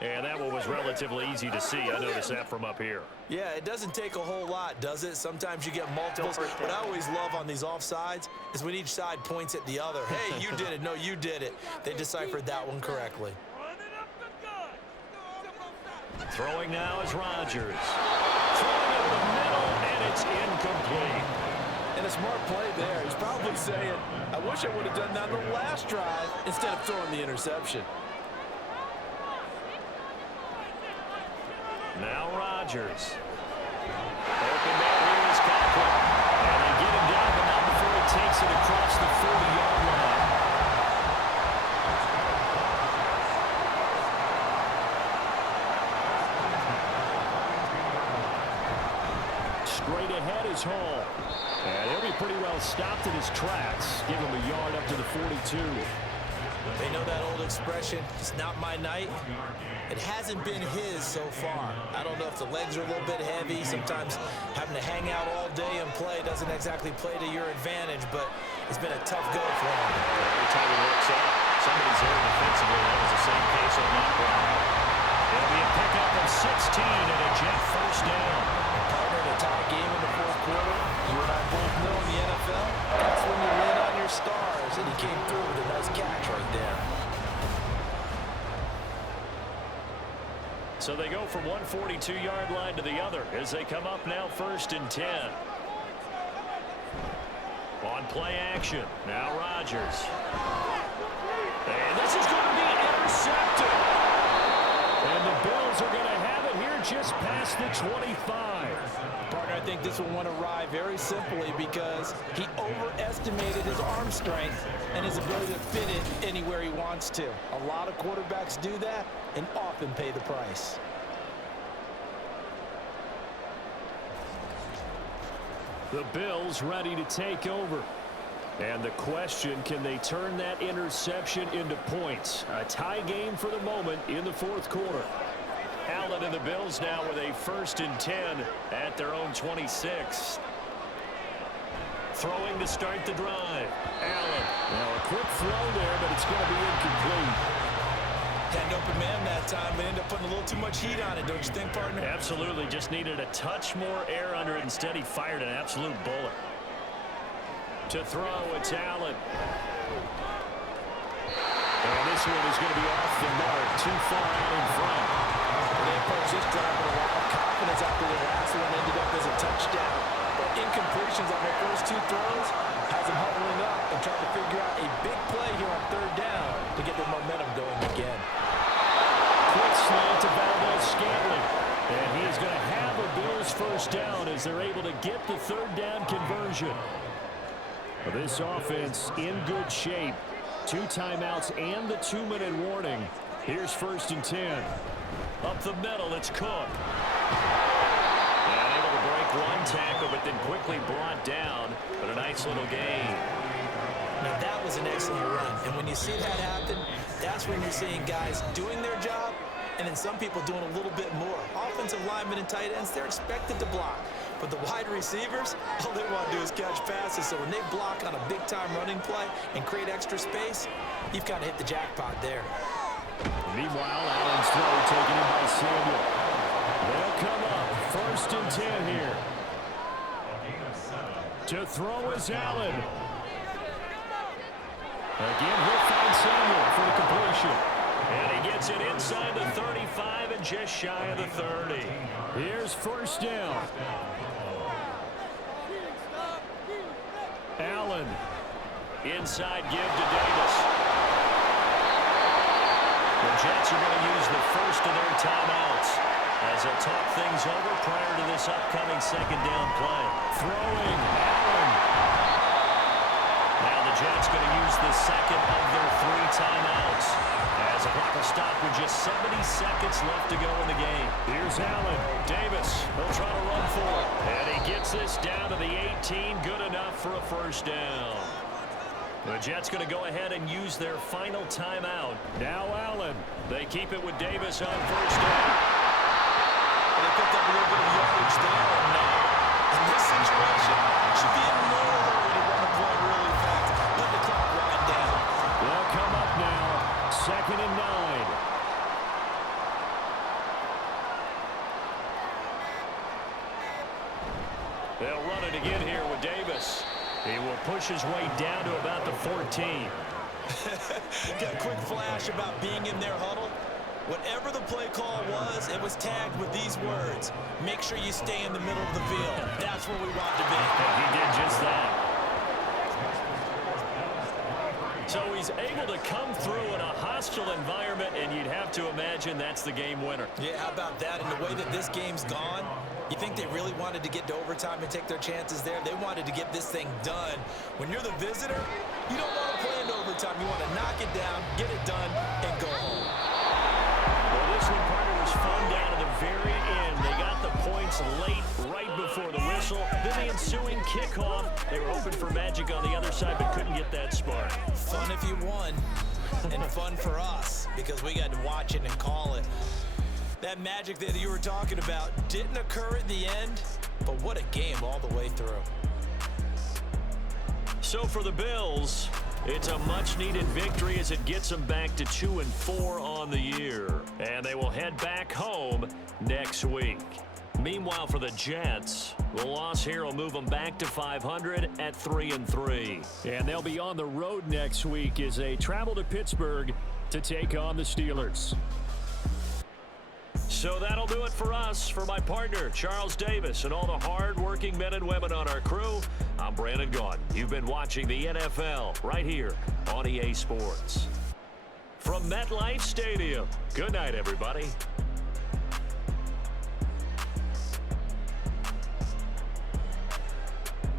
And that one was relatively easy to see. I noticed that from up here. Yeah, it doesn't take a whole lot, does it? Sometimes you get multiples. What I always love on these offsides is when each side points at the other. Hey, you did it. No, you did it. They deciphered that one correctly. Throwing now is Rodgers. Throwing in the middle, and it's incomplete. And a smart play there. He's probably saying, I wish I would have done that on the last drive instead of throwing the interception. Now Rodgers. Open man, here is Conklin. And they get him down, but not before he takes it across the 40-yard line. Straight ahead is Hall. And he'll be pretty well stopped in his tracks. Give him a yard up to the 42. They know that old expression, it's not my night. It hasn't been his so far. I don't know if the legs are a little bit heavy. Sometimes having to hang out all day and play doesn't exactly play to your advantage, but it's been a tough go for him. Every time he looks up, somebody's there defensively. That was the same case on that play. It'll be a pickup of 16 and a Jet first down. Partner, to tie a game in the fourth quarter, you and I both know in the NFL, that's when you lean on your stars, and he came through with a nice catch right there. So they go from one 42-yard line to the other as they come up now 1st and 10. On play action, now Rodgers. And this is going to be intercepted. And the Bills are going to have it here just past the 25. Partner, I think this will want to ride very simply because he overestimated his arm strength and his ability to fit it anywhere he wants to. A lot of quarterbacks do that and often pay the price. The Bills ready to take over. And the question, can they turn that interception into points? A tie game for the moment in the fourth quarter. Allen and the Bills now with a 1st and 10 at their own 26. Throwing to start the drive. Allen. Now a quick throw there, but it's going to be incomplete. Had an open man that time, but ended up putting a little too much heat on it, don't you think, partner? Absolutely. Just needed a touch more air under it. Instead, he fired an absolute bullet. To throw, it's Allen. And this one is going to be off the mark. Too far out in front. They approached this drive with a lot of confidence after the last one ended up as a touchdown. But incompletions on their first 2 throws has them huddling up and trying to figure out a big play here on 3rd down to get their momentum going again. Quick slant to Valdez-Scantling. And he is going to have a Bills first down as they're able to get the 3rd down conversion. This offense in good shape. 2 timeouts and the 2-minute warning. Here's 1st and 10. Up the middle, it's Cook. And able to break one tackle, but then quickly brought down. But a nice little gain. Now that was an excellent run. And when you see that happen, that's when you're seeing guys doing their job and then some people doing a little bit more. Offensive linemen and tight ends, they're expected to block. But the wide receivers, all they want to do is catch passes. So when they block on a big-time running play and create extra space, you've kind of hit the jackpot there. Meanwhile, Allen's throw taken in by Samuel. They'll come up 1st and 10 here. To throw is Allen. Again, he'll find Samuel for the completion. And he gets it inside the 35 and just shy of the 30. Here's 1st down. Allen. Inside give to Davis. The Jets are going to use the first of their timeouts. as they'll talk things over prior to this upcoming second down play. Throwing, Allen. Now the Jets going to use the second of their 3 timeouts as the clock will stop with just 70 seconds left to go in the game. Here's Allen. Davis will try to run for it. And he gets this down to the 18. Good enough for a first down. The Jets going to go ahead and use their final timeout. Now Allen. They keep it with Davis on first down. They picked up a little bit of yardage there. And now, in this situation, should be in no hurry to run the play really fast. Let the clock wind down. They'll come up now. 2nd and 9. They'll run it again here with Davis. He will push his way down to about the 14. Got a quick flash about being in their huddle. Whatever the play call was, it was tagged with these words: make sure you stay in the middle of the field. That's where we want to be. And he did just that. So he's able to come through in a hostile environment, and you'd have to imagine that's the game winner. Yeah, how about that? And the way that this game's gone, you think they really wanted to get to overtime and take their chances there? They wanted to get this thing done. When you're the visitor, you don't want to play into overtime. You want to knock it down, get it done, and go home. Well, this one, partner, was fun down to the very end. They got the points late, right before the whistle. Then the ensuing kickoff. They were hoping for magic on the other side, but couldn't get that spark. Fun if you won, and fun for us, because we got to watch it and call it. That magic that you were talking about didn't occur at the end, but what a game all the way through. So for the Bills, it's a much-needed victory as it gets them back to 2-4 on the year. And they will head back home next week. Meanwhile, for the Jets, the loss here will move them back to 500 at 3-3. And they'll be on the road next week as they travel to Pittsburgh to take on the Steelers. So that'll do it for us. For my partner, Charles Davis, and all the hard-working men and women on our crew, I'm Brandon Gaudin. You've been watching the NFL right here on EA Sports. From MetLife Stadium, good night, everybody.